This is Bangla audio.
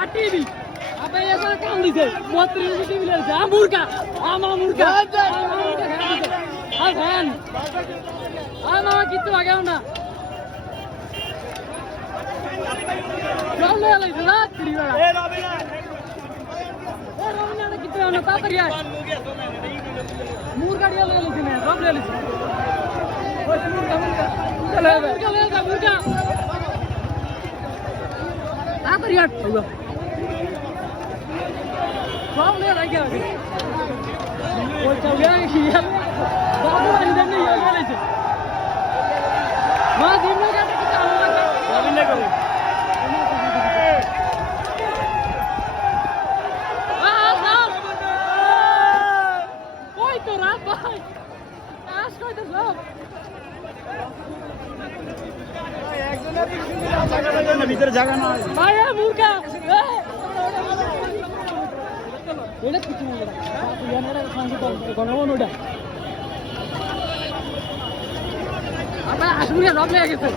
আর টিভি আপনি এখানে কাম দিছে 32 টিভি লেছে আমুরকা আমুরকা আমুরকা খান দিছে আর খান আর মামা কিচ্ছু আগেও না চলে লাইছে রাত্রি বেলা এ রবিনা কিচ্ছু না তাড়াতাড়ি আয় মুরগা দিয়ে লাইছে না রব লাইছে ওই মুরগা চলে যা মুরগা তাড়াতাড়ি আয় সব ले रहा क्या वो चल गया कि यार बाबू अंदर नहीं ये ले से मां दिन में क्या काम लगा अभी नहीं करो कोई तो रात भाई आज कोई तो सब একজনের ভিতরে জায়গা না ভাই মুরগা এটা কিছু না ইয়ানেরা সাংসদ গণমনোটা আমরা আসলে রব লেগে গেছে